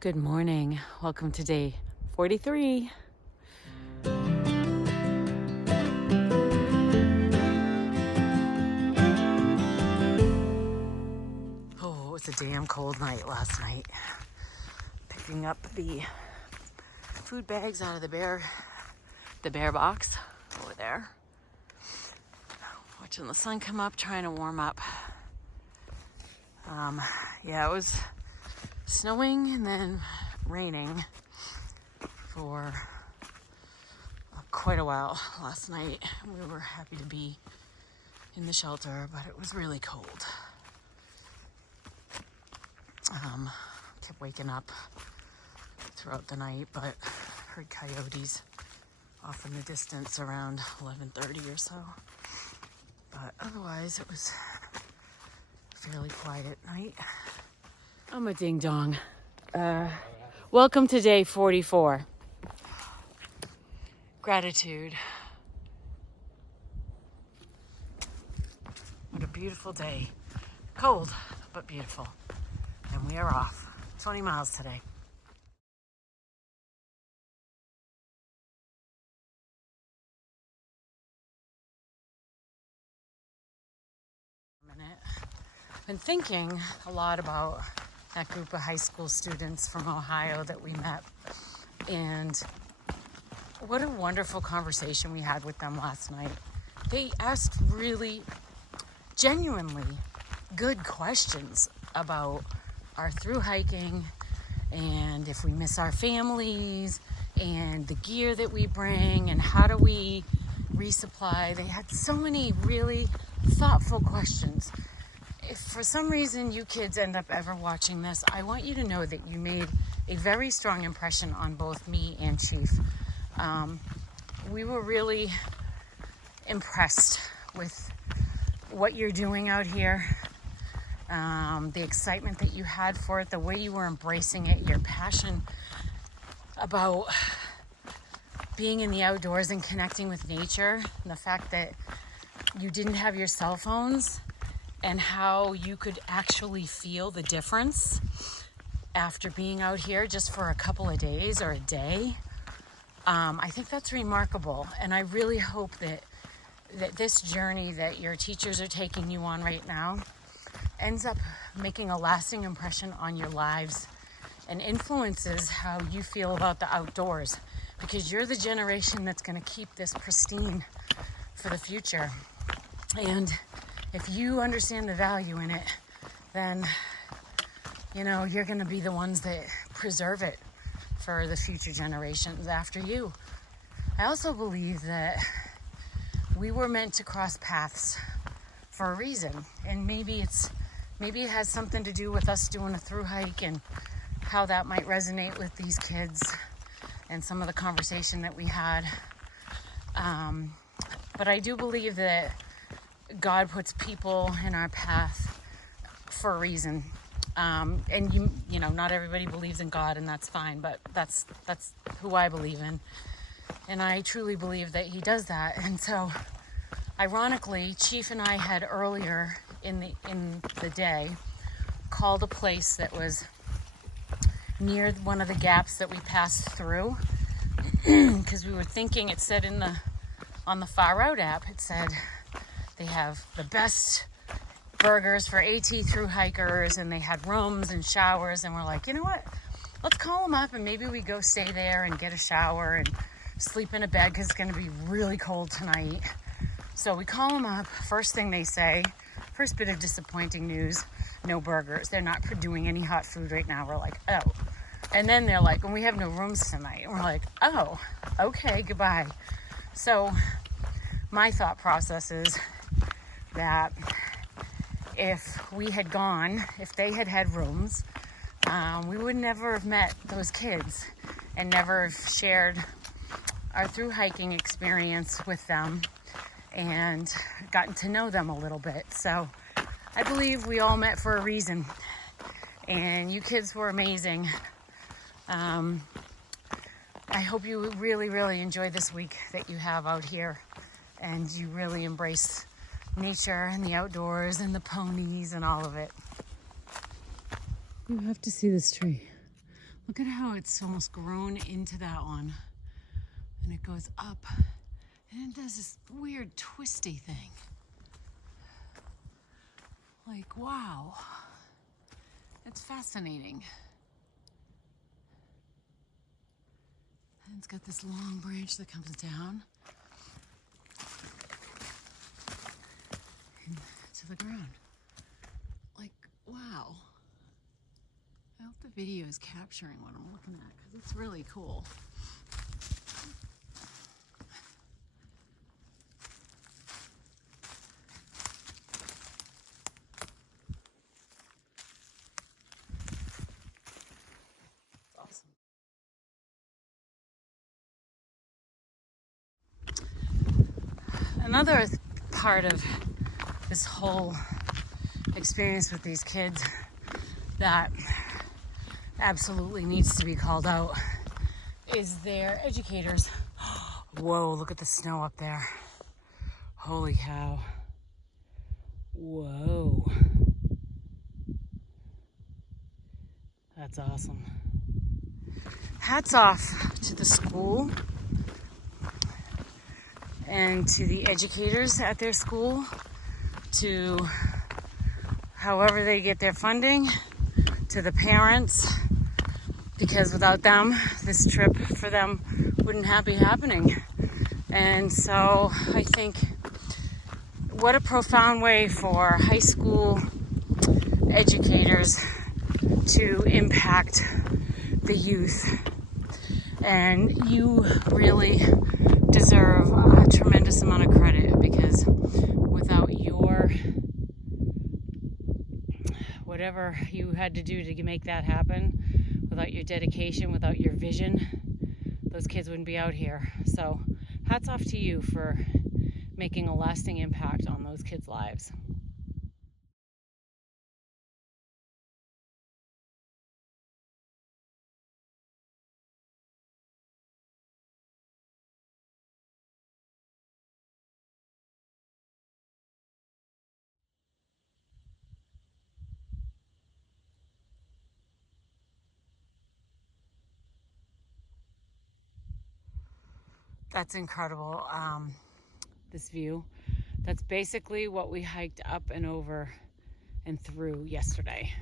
Good morning. Welcome to day 43. Oh, it was a damn cold night last night. Picking up the food bags out of the bear box over there. Watching the sun come up, trying to warm up. Yeah, it was snowing and then raining for quite a while last night. We were happy to be in the shelter, but it was really cold. Kept waking up throughout the night, but heard coyotes off in the distance around 11:30 or so. But otherwise, it was a fairly quiet night. I'm a ding dong. Welcome to day 44. Gratitude. What a beautiful day. Cold, but beautiful. And we are off. 20 miles today. Been thinking a lot about that group of high school students from Ohio that we met, and what a wonderful conversation we had with them last night. They asked really genuinely good questions about our through hiking and if we miss our families and the gear that we bring and how do we resupply. They had so many really thoughtful questions. If for some reason you kids end up ever watching this, I want you to know that you made a very strong impression on both me and Chief. We were really impressed with what you're doing out here, the excitement that you had for it, the way you were embracing it, your passion about being in the outdoors and connecting with nature, and the fact that you didn't have your cell phones and how you could actually feel the difference after being out here just for a couple of days or a day. I think that's remarkable, and I really hope that this journey that your teachers are taking you on right now ends up making a lasting impression on your lives and influences how you feel about the outdoors, because you're the generation that's going to keep this pristine for the future. And if you understand the value in it, then, you're going to be the ones that preserve it for the future generations after you. I also believe that we were meant to cross paths for a reason. And maybe it has something to do with us doing a through hike and how that might resonate with these kids and some of the conversation that we had. But I do believe that God puts people in our path for a reason. And not everybody believes in God, and that's fine, but that's who I believe in. And I truly believe that he does that. And so, ironically, Chief and I had earlier in the day called a place that was near one of the gaps that we passed through, because we were thinking, it said on the Far Out app, it said they have the best burgers for AT through hikers, and they had rooms and showers, and we're like, you know what? Let's call them up and maybe we go stay there and get a shower and sleep in a bed because it's going to be really cold tonight. So we call them up. First thing they say, first bit of disappointing news, no burgers. They're not doing any hot food right now. We're like, oh. And then they're like, and we have no rooms tonight. And we're like, oh, okay, goodbye. So my thought process is that if we had gone, if they had had rooms, we would never have met those kids and never have shared our through hiking experience with them and gotten to know them a little bit. So I believe we all met for a reason, and you kids were amazing. I hope you really, really enjoy this week that you have out here, and you really embrace nature and the outdoors and the ponies and all of it. You have to see this tree. Look at how it's almost grown into that one. And it goes up and it does this weird twisty thing. Like, wow. It's fascinating. And it's got this long branch that comes down to the ground. Like, wow. I hope the video is capturing what I'm looking at because it's really cool. Awesome. Another part of this whole experience with these kids that absolutely needs to be called out is their educators. Whoa, look at the snow up there. Holy cow. Whoa. That's awesome. Hats off to the school and to the educators at their school, to however they get their funding, to the parents, because without them, this trip for them wouldn't be happening. And so I think what a profound way for high school educators to impact the youth. And you really deserve a tremendous amount of credit, because without your whatever you had to do to make that happen, without your dedication, without your vision, those kids wouldn't be out here. So hats off to you for making a lasting impact on those kids' lives. That's incredible, this view. That's basically what we hiked up and over and through yesterday.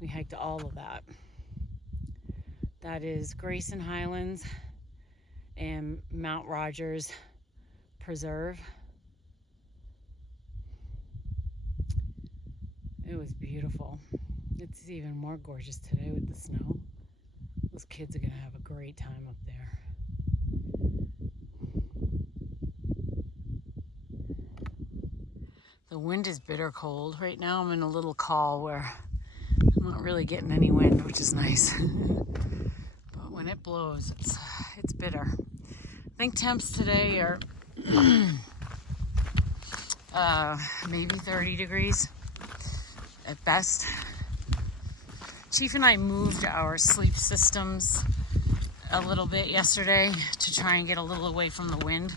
We hiked all of that. That is Grayson Highlands and Mount Rogers Preserve. It was beautiful. It's even more gorgeous today with the snow. Those kids are gonna have a great time up there. The wind is bitter cold. Right now I'm in a little call where I'm not really getting any wind, which is nice. But when it blows, it's bitter. I think temps today are maybe 30 degrees at best. Chief and I moved our sleep systems a little bit yesterday to try and get a little away from the wind.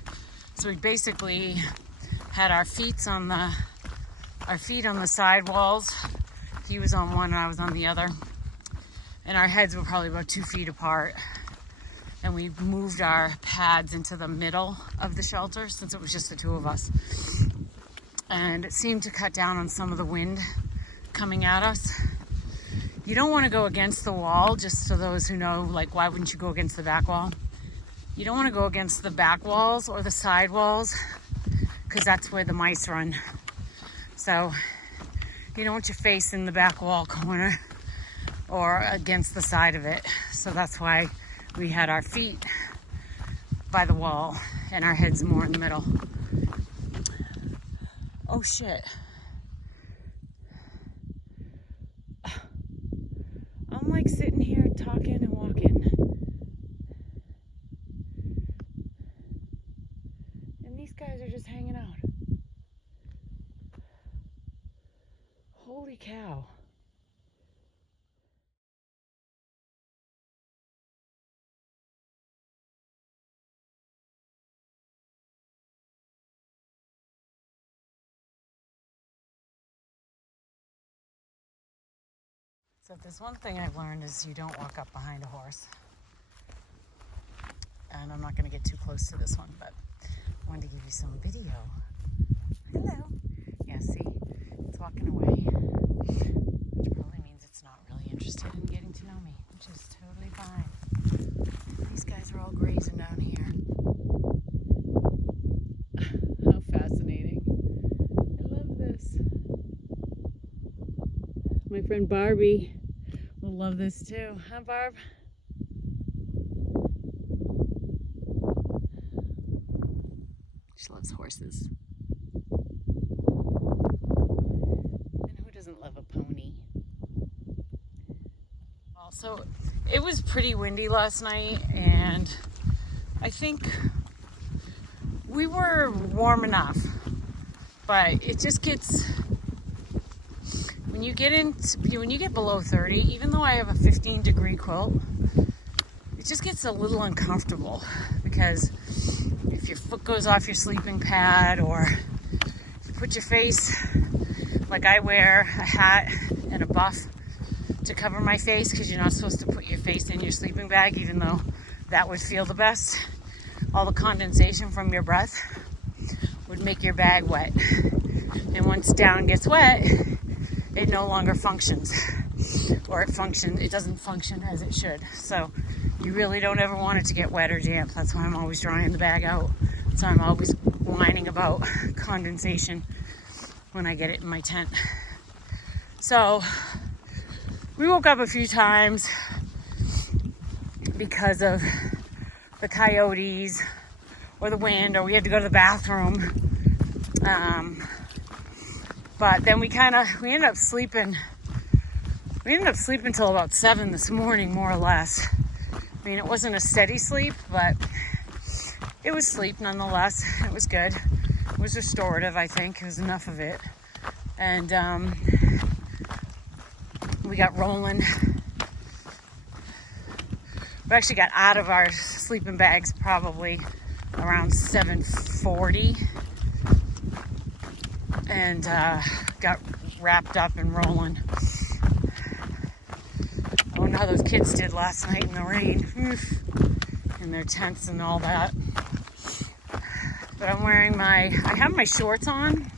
So we basically had our feet on the side walls. He was on one and I was on the other. And our heads were probably about 2 feet apart. And we moved our pads into the middle of the shelter since it was just the two of us. And it seemed to cut down on some of the wind coming at us. You don't want to go against the wall, just so those who know, like, why wouldn't you go against the back wall? You don't want to go against the back walls or the side walls, because that's where the mice run. So you don't want your face in the back wall corner or against the side of it. So that's why we had our feet by the wall and our heads more in the middle. Oh shit. I'm like sitting here talking and walking. And these guys are just hanging out. Holy cow. So if there's one thing I've learned is you don't walk up behind a horse. And I'm not going to get too close to this one, but I wanted to give you some video. Hello. Yeah, see, it's walking away, which probably means it's not really interested in getting to know me, which is totally fine. These guys are all grazing down here. How fascinating. I love this. My friend Barbie will love this too. Huh, Barb? She loves horses. And who doesn't love a pony? Also, it was pretty windy last night, and I think we were warm enough, but it just gets, when you get below 30, even though I have a 15-degree quilt, it just gets a little uncomfortable, because if your foot goes off your sleeping pad, or if you put your face, like I wear a hat and a buff to cover my face, because you're not supposed to put your face in your sleeping bag, even though that would feel the best. All the condensation from your breath would make your bag wet, and once down gets wet, it no longer functions, or it doesn't function as it should. So you really don't ever want it to get wet or damp. That's why I'm always drying the bag out. So I'm always whining about condensation when I get it in my tent. So we woke up a few times because of the coyotes or the wind, or we had to go to the bathroom. But then we ended up sleeping. We ended up sleeping till about 7 this morning, more or less. I mean, it wasn't a steady sleep, but it was sleep nonetheless. It was good. It was restorative, I think. It was enough of it. And we got rolling. We actually got out of our sleeping bags probably around 7:40, and got wrapped up and rolling. I wonder how those kids did last night in the rain, in their tents and all that. But I have my shorts on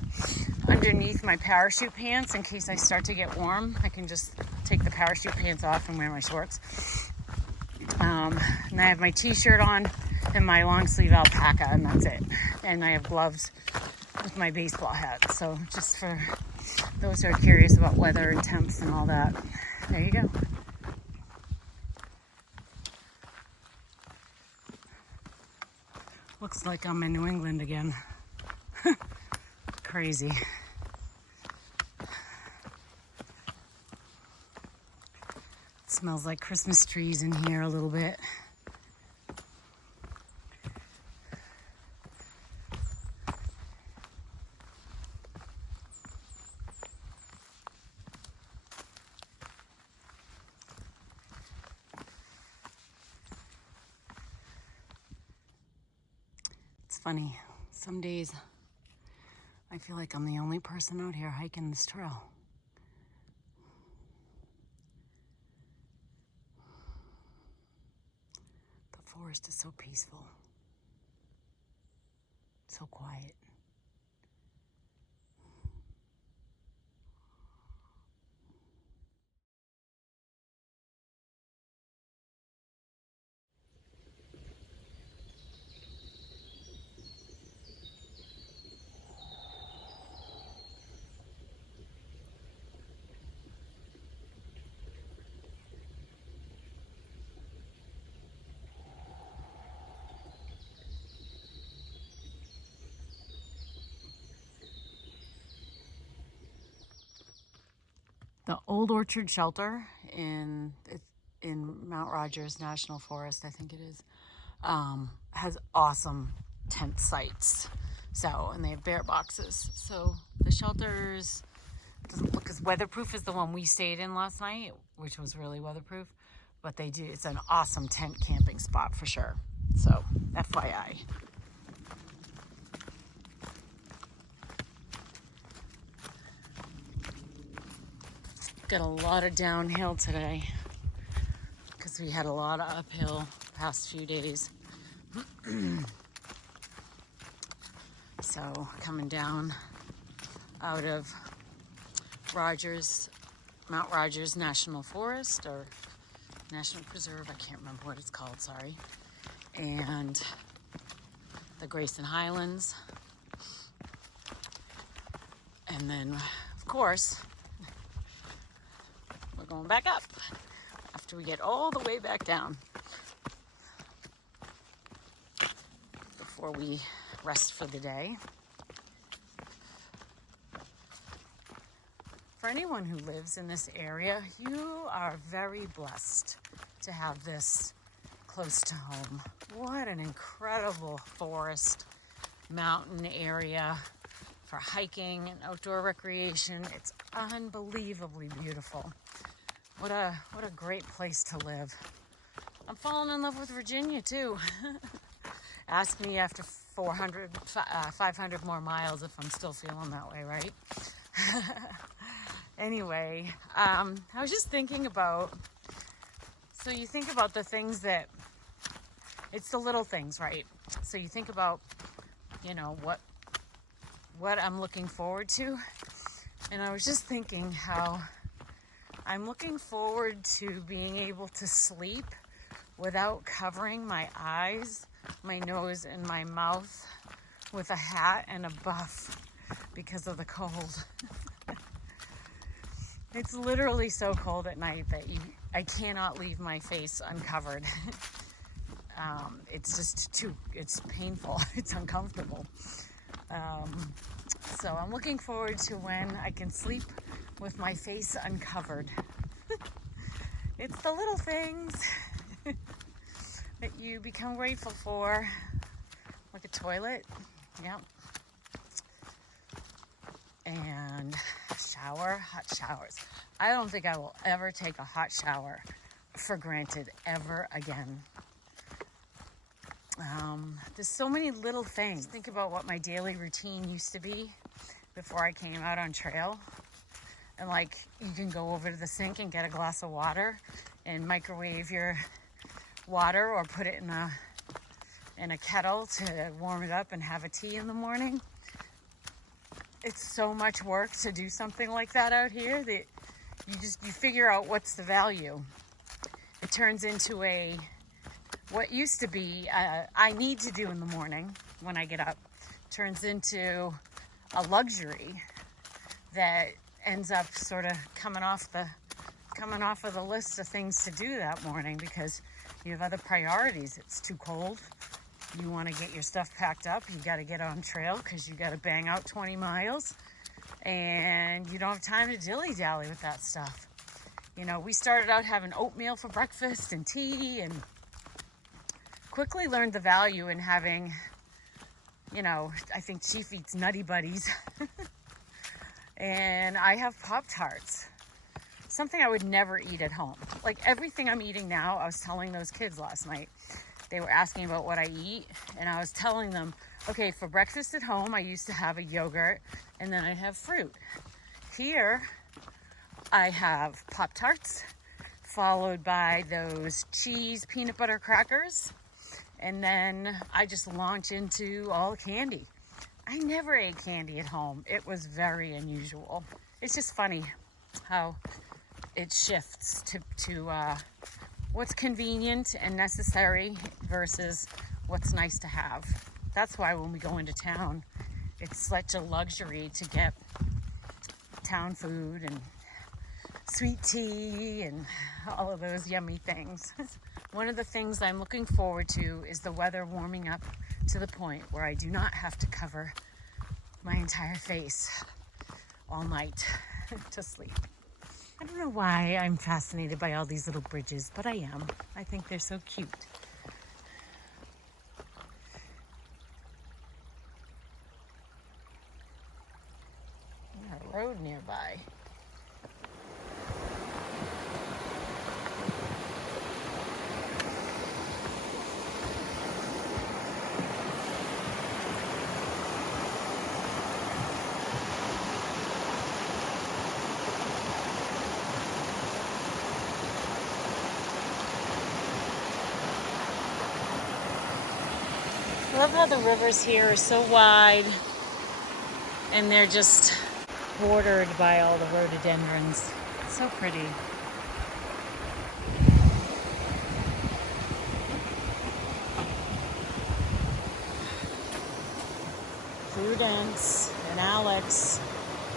underneath my parachute pants in case I start to get warm. I can just take the parachute pants off and wear my shorts. And I have my t-shirt on and my long sleeve alpaca, and that's it. And I have gloves with my baseball hat. So just for those who are curious about weather and temps and all that, there you go. Looks like I'm in New England again. Crazy. It smells like Christmas trees in here a little bit. It's funny, some days I feel like I'm the only person out here hiking this trail. The forest is so peaceful, so quiet. The Old Orchard Shelter in Mount Rogers National Forest, I think it is, has awesome tent sites. So, and they have bear boxes. So the shelters doesn't look as weatherproof as the one we stayed in last night, which was really weatherproof. But it's an awesome tent camping spot for sure. So, FYI. Got a lot of downhill today because we had a lot of uphill past few days. So coming down out of Mount Rogers National Forest or National Preserve, I can't remember what it's called, sorry, and the Grayson Highlands. And then, of course, we're going back up after we get all the way back down before we rest for the day. For anyone who lives in this area, you are very blessed to have this close to home. What an incredible forest, mountain area for hiking and outdoor recreation. It's unbelievably beautiful. What a great place to live. I'm falling in love with Virginia too. Ask me after 500 more miles if I'm still feeling that way, right? Anyway, I was just thinking about, so you think about the things that, it's the little things, right? So you think about, you know, what I'm looking forward to. And I was just thinking how I'm looking forward to being able to sleep without covering my eyes, my nose, and my mouth with a hat and a buff because of the cold. It's literally so cold at night that I cannot leave my face uncovered. It's just it's painful. It's uncomfortable. So I'm looking forward to when I can sleep with my face uncovered. It's the little things that you become grateful for, like a toilet, yep, and hot showers. I don't think I will ever take a hot shower for granted ever again. There's so many little things. Think about what my daily routine used to be before I came out on trail. And like, you can go over to the sink and get a glass of water and microwave your water or put it in a kettle to warm it up and have a tea in the morning. It's so much work to do something like that out here that you figure out what's the value. It turns into what used to be I need to do in the morning when I get up, turns into a luxury that ends up sort of coming off of the list of things to do that morning because you have other priorities. It's too cold. You want to get your stuff packed up. You got to get on trail because you got to bang out 20 miles and you don't have time to dilly-dally with that stuff. You know, we started out having oatmeal for breakfast and tea and quickly learned the value in having, you know, I think Chief eats Nutty Buddies and I have Pop-Tarts. Something I would never eat at home. Like everything I'm eating now, I was telling those kids last night. They were asking about what I eat, and I was telling them, okay, for breakfast at home, I used to have a yogurt, and then I have fruit. Here, I have Pop-Tarts, followed by those cheese peanut butter crackers, and then I just launch into all candy. I never ate candy at home. It was very unusual. It's just funny how it shifts to what's convenient and necessary versus what's nice to have. That's why when we go into town, it's such a luxury to get town food and sweet tea and all of those yummy things. One of the things I'm looking forward to is the weather warming up to the point where I do not have to cover my entire face all night to sleep. I don't know why I'm fascinated by all these little bridges, but I am. I think they're so cute. There's a road nearby. love how the rivers here are so wide and they're just bordered by all the rhododendrons. It's so pretty. Prudence and Alex,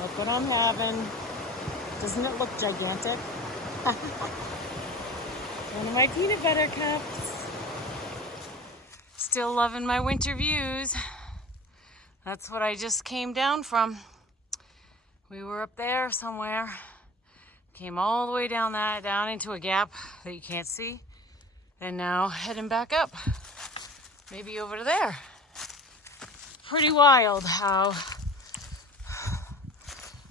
look what I'm having. Doesn't it look gigantic? One of my peanut butter cups. Still loving my winter views. That's what I just came down from. We were up there somewhere. Came all the way down into a gap that you can't see. And now heading back up. Maybe over to there. Pretty wild how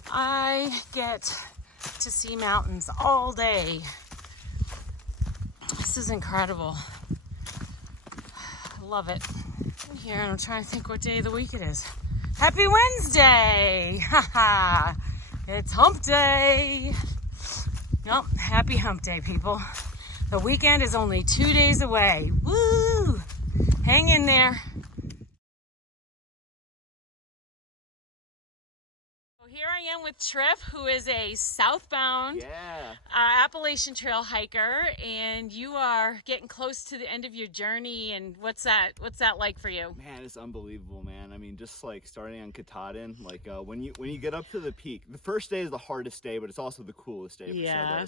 I get to see mountains all day. This is incredible. I love it. Here, and I'm trying to think what day of the week it is. Happy Wednesday! Haha! It's hump day! Nope, happy hump day, people. The weekend is only 2 days away. Woo! Hang in there. Here I am with Tripp, who is a southbound Appalachian Trail hiker, and you are getting close to the end of your journey. And what's that like for you? Man, it's unbelievable, man. I mean, just like starting on Katahdin, like when you get up to the peak, the first day is the hardest day, but it's also the coolest day for sure.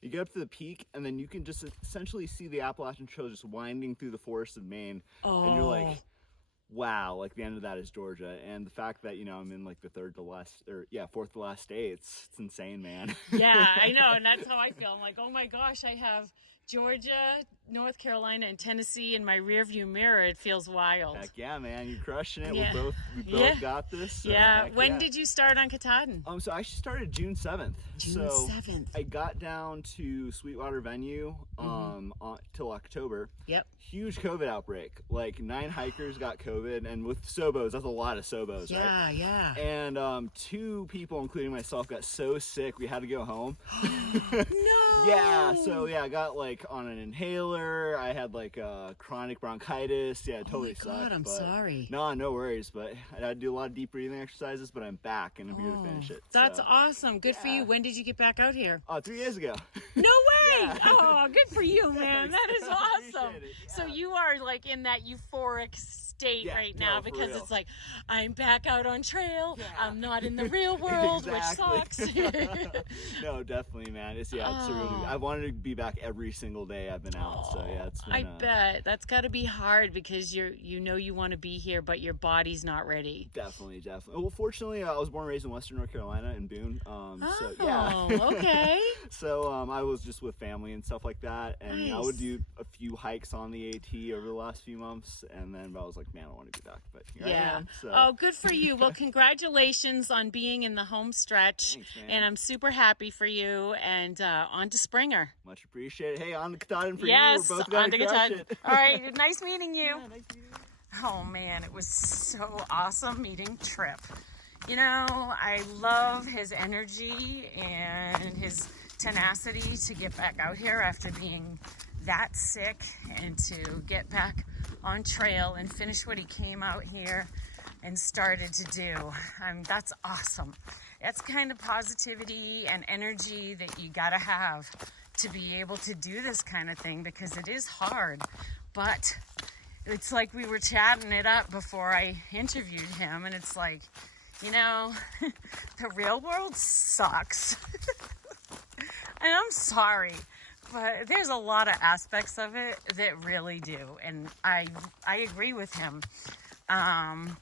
You get up to the peak, and then you can just essentially see the Appalachian Trail just winding through the forests of Maine, and you're like, wow, like the end of that is Georgia. And the fact that, you know, I'm in like the fourth to last state, it's insane, man. Yeah, I know, and that's how I feel. I'm like, oh my gosh, I have Georgia, North Carolina, and Tennessee in my rearview mirror. It feels wild. Heck yeah, man, you're crushing it. Yeah. We both got this. So when did you start on Katahdin? So I actually started June 7th. June 7th. I got down to Sweetwater Venue till October. Yep. Huge COVID outbreak. Like 9 hikers got COVID, and with Sobos, that's a lot of Sobos, right? Yeah. And 2 people, including myself, got so sick we had to go home. No. Yeah. So I got like on an inhaler. I had like chronic bronchitis. Yeah, it totally sucked. God, I'm sorry. No worries. But I had to do a lot of deep breathing exercises. But I'm back and I'm here to finish it. That's awesome. Good for you. When did you get back out here? 3 days ago. No way! Yeah. Oh, good for you, man. That is Thanks. Awesome. So you are like in that euphoric state right now because it's like, I'm back out on trail. I'm not in the real world, which sucks. No, definitely, man. It's really. I wanted to be back every single day I've been out. So it's been, I bet that's got to be hard because you want to be here, but your body's not ready. Definitely. Well, fortunately, I was born and raised in Western North Carolina in Boone. Okay. So I was just with family and stuff like that, and Nice. I would do a few hikes on the AT over the last few months, and then I was like, man, I want to be back. But here I am. So. Oh, good for you. Well, congratulations on being in the home stretch. Thanks, man. And I'm super happy for you. And on to Springer. Much appreciated. Hey, on to Katahdin for yes, you. We're both on going to to crush Katahdin. it. All right, nice meeting you. Yeah, nice meeting you. Oh man, it was so awesome meeting Tripp. You know, I love his energy and his tenacity to get back out here after being that sick and to get back on trail and finish what he came out here and started to do. That's awesome. That's kind of positivity and energy that you gotta have to be able to do this kind of thing because it is hard. But it's like we were chatting it up before I interviewed him, and it's like, you know, the real world sucks. And I'm sorry, but there's a lot of aspects of it that really do, and I agree with him.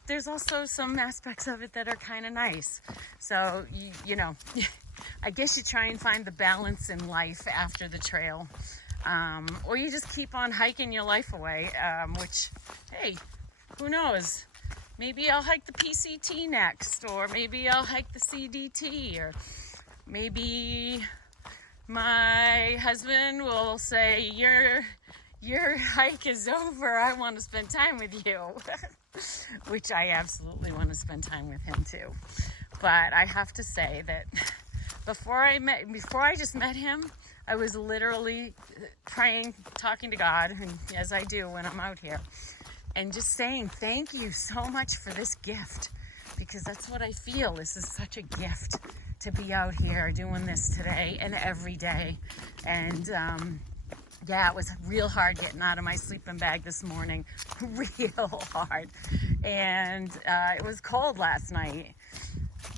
There's also some aspects of it that are kind of nice. So, you know, I guess you try and find the balance in life after the trail. Or you just keep on hiking your life away, which, hey, who knows? Maybe I'll hike the PCT next, or maybe I'll hike the CDT, or maybe my husband will say, your hike is over, I want to spend time with you. Which I absolutely want to spend time with him too. But I have to say that before I just met him, I was literally praying, talking to God, and as I do when I'm out here. and just saying thank you so much for this gift, because that's what I feel. This is such a gift to be out here doing this today and every day. And yeah, it was real hard getting out of my sleeping bag this morning, real hard. And it was cold last night,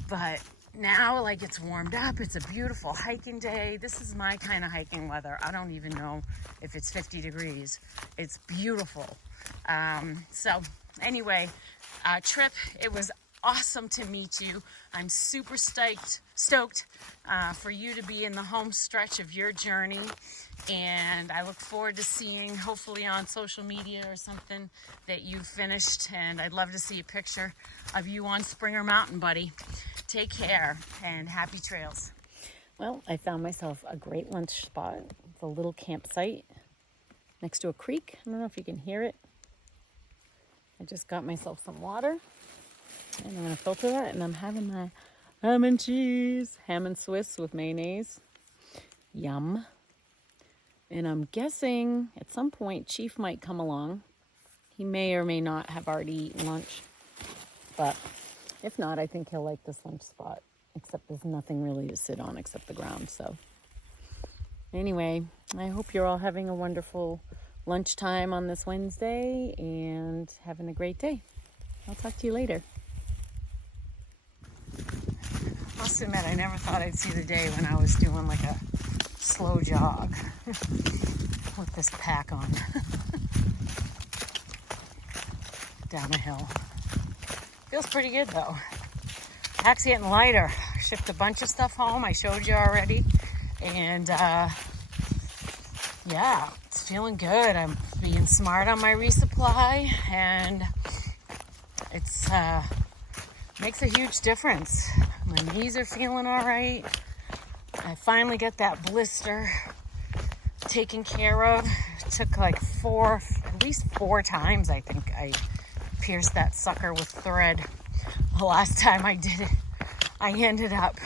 but now like it's warmed up. It's a beautiful hiking day. This is my kind of hiking weather. I don't even know if it's 50 degrees. It's beautiful. So anyway, Trip, it was awesome to meet you. I'm super stoked for you to be in the home stretch of your journey, and I look forward to seeing, hopefully on social media or something, that you've finished, and I'd love to see a picture of you on Springer Mountain, buddy. Take care and happy trails. Well, I found myself a great lunch spot. It's a little campsite next to a creek. I don't know if you can hear it. I just got myself some water, and I'm gonna filter that, and I'm having my ham and cheese, ham and Swiss with mayonnaise. Yum. And I'm guessing at some point Chief might come along. He may or may not have already eaten lunch, but if not, I think he'll like this lunch spot, except there's nothing really to sit on except the ground. So anyway, I hope you're all having a wonderful lunchtime on this Wednesday and having a great day. I'll talk to you later. Must admit, I never thought I'd see the day when I was doing like a slow jog with this pack on down a hill. Feels pretty good though. Pack's getting lighter. I shipped a bunch of stuff home. I showed you already. And yeah, it's feeling good. I'm being smart on my resupply, and it's makes a huge difference. My knees are feeling all right. I finally got that blister taken care of. It took like at least four times, I think. I pierced that sucker with thread. The last time I did it, I ended up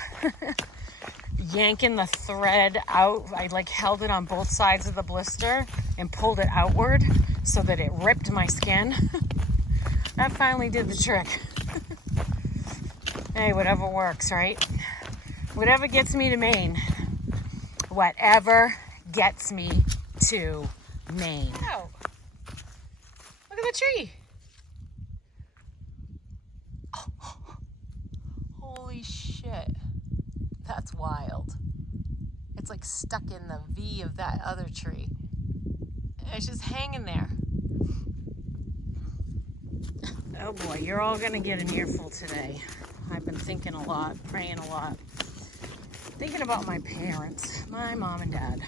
yanking the thread out. I like held it on both sides of the blister and pulled it outward so that it ripped my skin. That finally did the trick. Hey, whatever works, right? Whatever gets me to Maine. Whatever gets me to Maine. Oh, look at the tree. Oh, holy shit. That's wild. It's like stuck in the V of that other tree. It's just hanging there. Oh boy, you're all gonna get an earful today. I've been thinking a lot, praying a lot. Thinking about my parents, my mom and dad.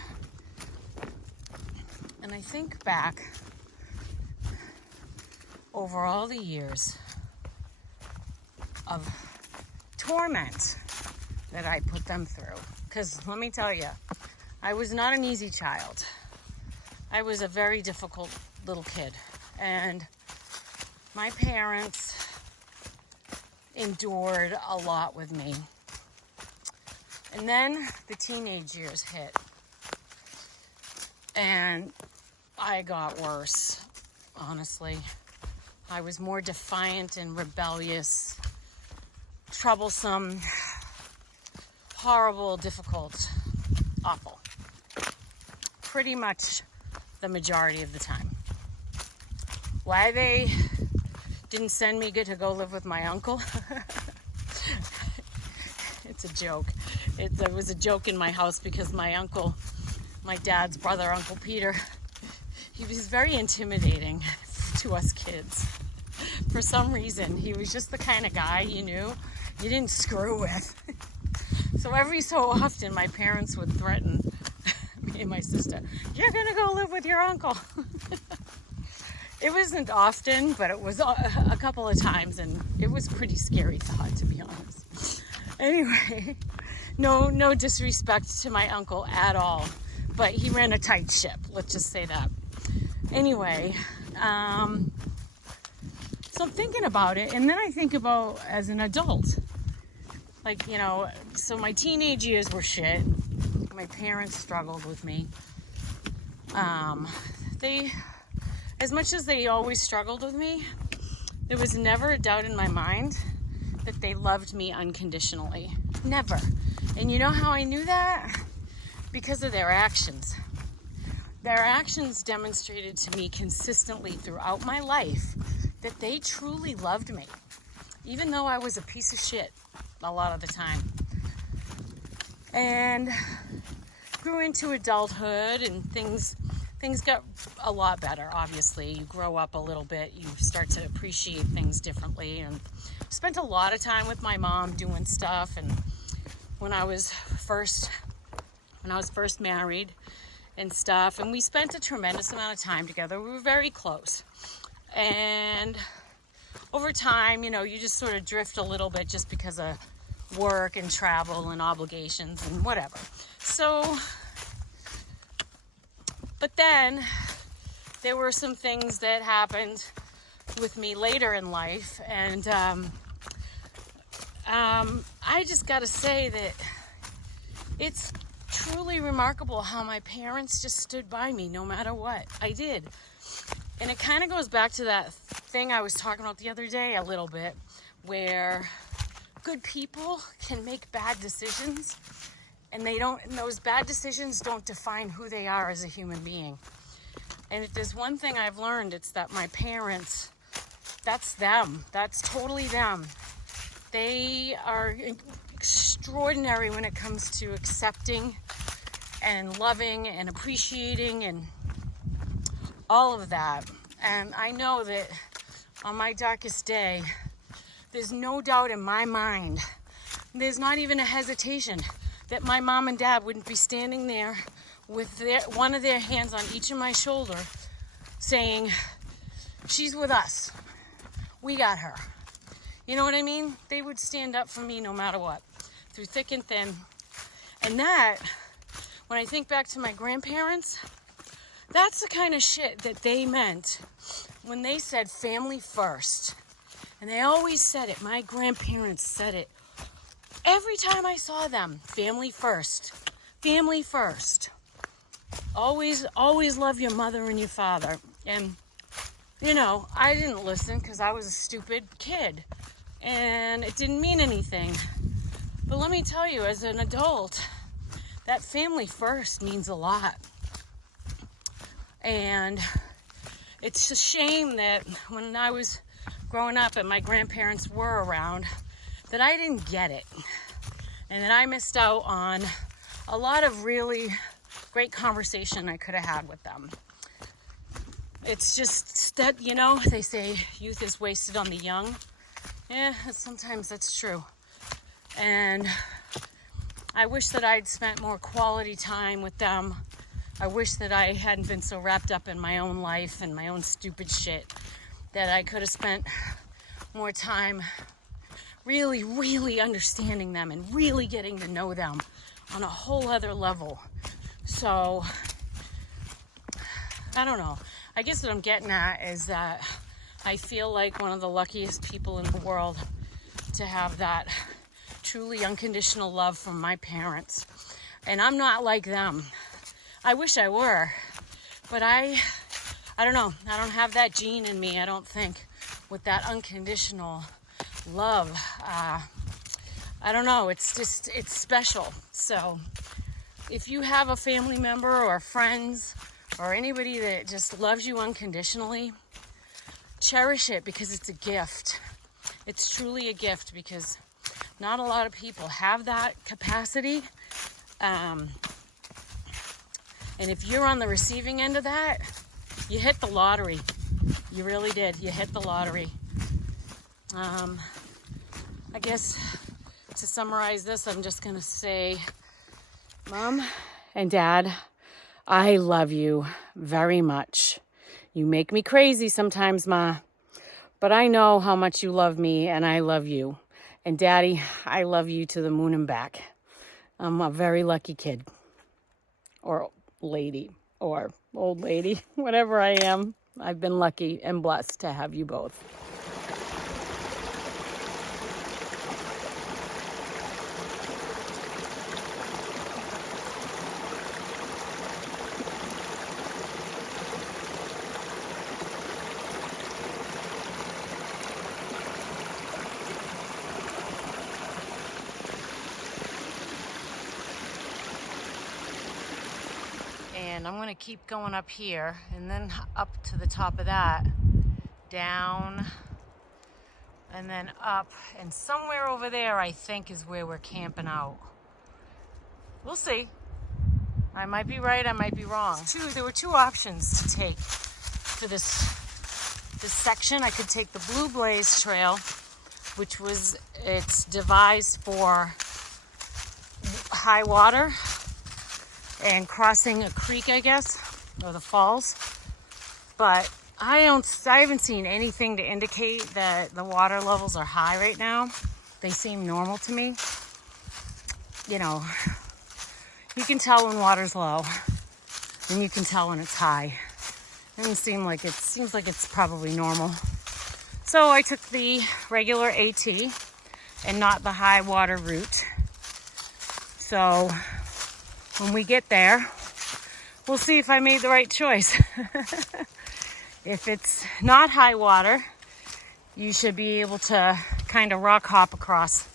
And I think back over all the years of torment that I put them through. Because let me tell you, I was not an easy child. I was a very difficult little kid. And my parents endured a lot with me. And then the teenage years hit. And I got worse, honestly. I was more defiant and rebellious, troublesome, horrible, difficult, awful. Pretty much the majority of the time. Why they didn't send me to go live with my uncle? It's a joke. It was a joke in my house because my uncle, my dad's brother, Uncle Peter, he was very intimidating to us kids. For some reason, he was just the kind of guy you didn't screw with. So every so often, my parents would threaten me and my sister, "You're gonna go live with your uncle." It wasn't often, but it was a couple of times, and it was a pretty scary thought, to be honest. Anyway, no disrespect to my uncle at all, but he ran a tight ship, let's just say that. Anyway, so I'm thinking about it, and then I think about as an adult. Like, so my teenage years were shit. My parents struggled with me. as much as they always struggled with me, there was never a doubt in my mind that they loved me unconditionally. Never. And you know how I knew that? Because of their actions. Their actions demonstrated to me consistently throughout my life that they truly loved me, even though I was a piece of shit a lot of the time. And grew into adulthood, and things got a lot better. Obviously, you grow up a little bit, you start to appreciate things differently, and spent a lot of time with my mom doing stuff. And when I was first married and stuff, and we spent a tremendous amount of time together. We were very close, and over time, you just sort of drift a little bit just because of work and travel and obligations and whatever. So, but then there were some things that happened with me later in life, and I just gotta say that it's truly remarkable how my parents just stood by me no matter what I did. And it kind of goes back to that thing I was talking about the other day a little bit, where good people can make bad decisions, and those bad decisions don't define who they are as a human being. And if there's one thing I've learned, it's that my parents, that's them. That's totally them. They are extraordinary when it comes to accepting and loving and appreciating and all of that. And I know that on my darkest day, there's no doubt in my mind, there's not even a hesitation that my mom and dad wouldn't be standing there with one of their hands on each of my shoulder saying, she's with us. We got her. You know what I mean? They would stand up for me no matter what, through thick and thin. And that, when I think back to my grandparents, that's the kind of shit that they meant when they said family first. And they always said it. My grandparents said it every time I saw them. Family first. Family first. Always love your mother and your father. And, I didn't listen because I was a stupid kid. And it didn't mean anything. But let me tell you, as an adult, that family first means a lot. And it's a shame that when I was growing up and my grandparents were around, that I didn't get it. And that I missed out on a lot of really great conversation I could have had with them. It's just that, they say youth is wasted on the young. Yeah, sometimes that's true. And I wish that I'd spent more quality time with them. I wish that I hadn't been so wrapped up in my own life and my own stupid shit, that I could have spent more time really, really understanding them and really getting to know them on a whole other level. So, I don't know. I guess what I'm getting at is that I feel like one of the luckiest people in the world to have that truly unconditional love from my parents. And I'm not like them. I wish I were, but I don't know. I don't have that gene in me, I don't think, with that unconditional love. I don't know. It's special. So if you have a family member or friends or anybody that just loves you unconditionally, cherish it, because it's a gift. It's truly a gift, because not a lot of people have that capacity. And if you're on the receiving end of that, you hit the lottery. You really did. You hit the lottery. I guess to summarize this, I'm just going to say, Mom and Dad, I love you very much. You make me crazy sometimes, Ma, but I know how much you love me, and I love you. And Daddy, I love you to the moon and back. I'm a very lucky kid, or lady, or old lady, whatever I am. I've been lucky and blessed to have you both. And I'm gonna keep going up here and then up to the top of that, down, and then up, and somewhere over there I think is where we're camping out. We'll see. I might be right, I might be wrong. There were two options to take for this section. I could take the Blue Blaze Trail, which it's devised for high water and crossing a creek, I guess, or the falls. But I haven't seen anything to indicate that the water levels are high right now. They seem normal to me. You know, you can tell when water's low, and you can tell when it's high. It seems like it's probably normal. So I took the regular AT and not the high water route. So when we get there, we'll see if I made the right choice. If it's not high water, you should be able to kind of rock hop across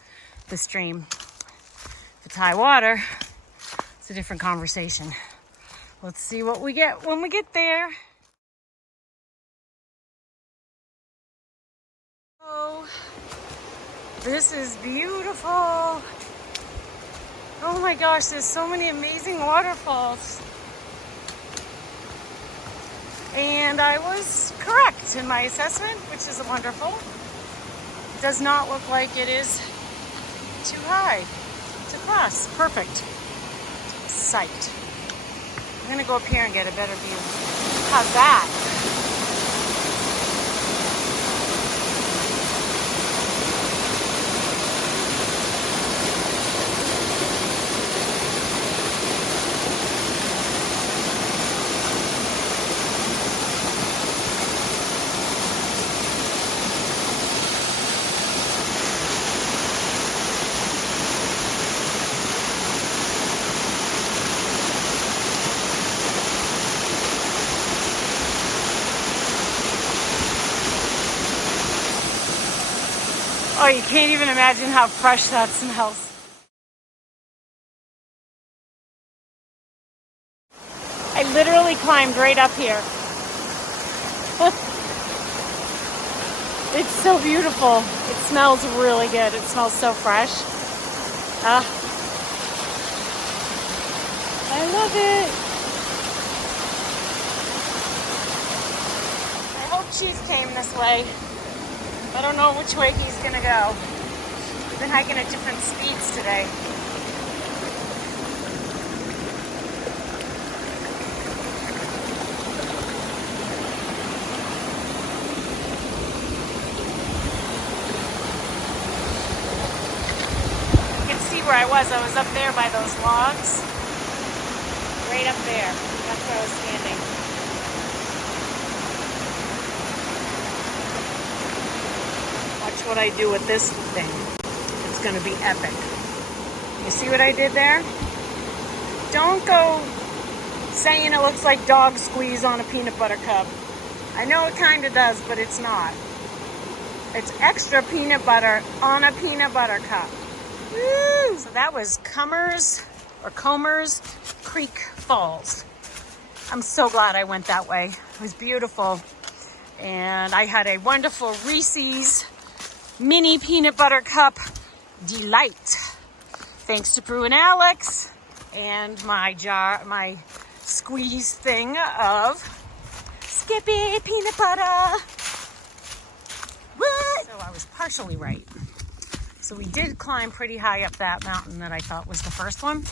the stream. If it's high water, it's a different conversation. Let's see what we get when we get there. Oh, this is beautiful. Oh my gosh, there's so many amazing waterfalls. And I was correct in my assessment, which is wonderful. It does not look like it is too high to cross. Perfect. Psyched. I'm gonna go up here and get a better view. How's that? Oh, you can't even imagine how fresh that smells. I literally climbed right up here. It's so beautiful. It smells really good. It smells so fresh. I love it. I hope Chief came this way. I don't know which way he's gonna go. We've been hiking at different speeds today. You can see where I was. I was up there by those logs. Right up there. That's where I was standing. Watch what I do with this thing. It's gonna be epic. You see what I did there? Don't go saying it looks like dog squeeze on a peanut butter cup. I know it kind of does, but it's not. It's extra peanut butter on a peanut butter cup. Woo! So that was Comers Creek Falls. I'm so glad I went that way. It was beautiful. And I had a wonderful Reese's mini peanut butter cup delight. Thanks to Prue and Alex and my squeeze thing of Skippy peanut butter. What? So I was partially right. So we did climb pretty high up that mountain that I thought was the first one.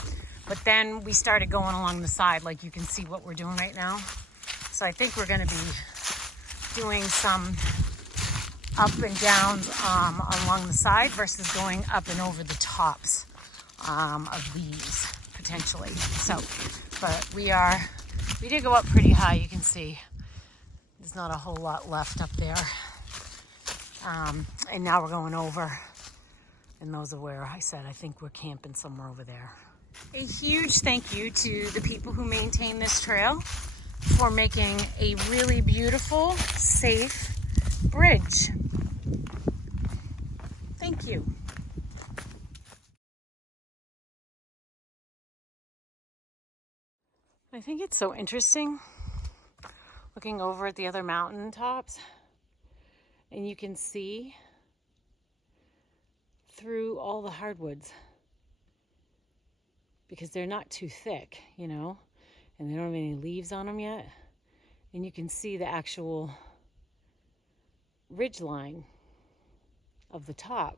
But then we started going along the side, like you can see what we're doing right now. So I think we're gonna be doing some up and downs along the side versus going up and over the tops of these potentially. So, but we did go up pretty high. You can see there's not a whole lot left up there. And now we're going over, and those are where I said I think we're camping somewhere over there. A huge thank you to the people who maintain this trail for making a really beautiful, safe bridge. Thank you. I think it's so interesting looking over at the other mountain tops, and you can see through all the hardwoods because they're not too thick, you know, and they don't have any leaves on them yet. And you can see the actual ridge line of the top.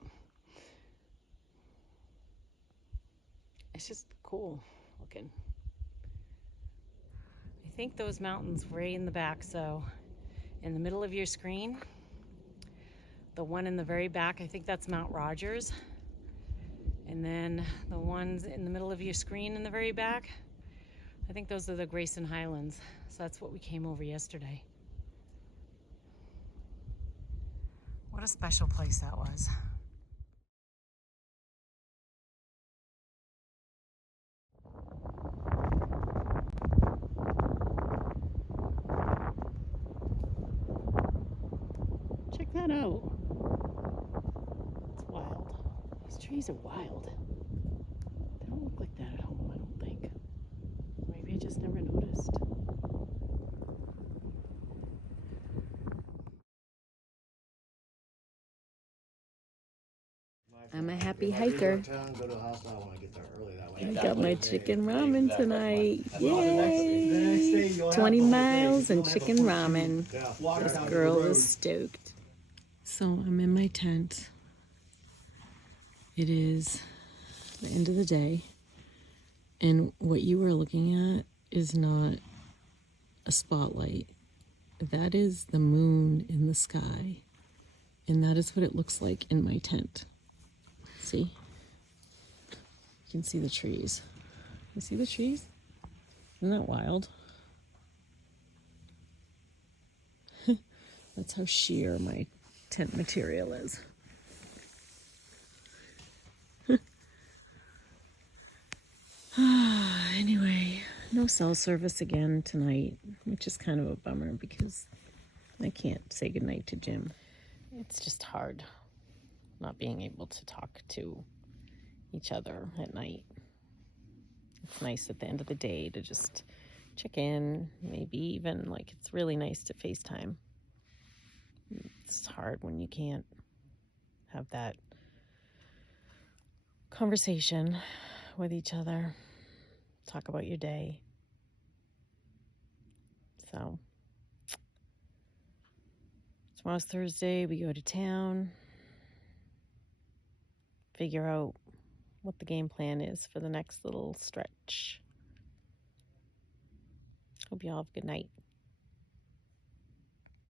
It's just cool looking. I think those mountains way in the back, so in the middle of your screen, the one in the very back, I think that's Mount Rogers. And then the ones in the middle of your screen in the very back, I think those are the Grayson Highlands. So that's what we came over yesterday. What a special place that was. Check that out. It's wild. These trees are wild. They don't look like that at home, I don't think. Maybe I just never noticed. I'm a happy hiker. I got my chicken ramen tonight. Yay! 20 miles and chicken ramen. This girl is stoked. So I'm in my tent. It is the end of the day. And what you are looking at is not a spotlight. That is the moon in the sky. And that is what it looks like in my tent. See? You can see the trees. You see the trees? Isn't that wild? That's how sheer my tent material is. Anyway, no cell service again tonight, which is kind of a bummer because I can't say goodnight to Jim. It's just hard not being able to talk to each other at night. It's nice at the end of the day to just check in, maybe even like it's really nice to FaceTime. It's hard when you can't have that conversation with each other, talk about your day. So tomorrow's Thursday, we go to town, figure out what the game plan is for the next little stretch. Hope you all have a good night.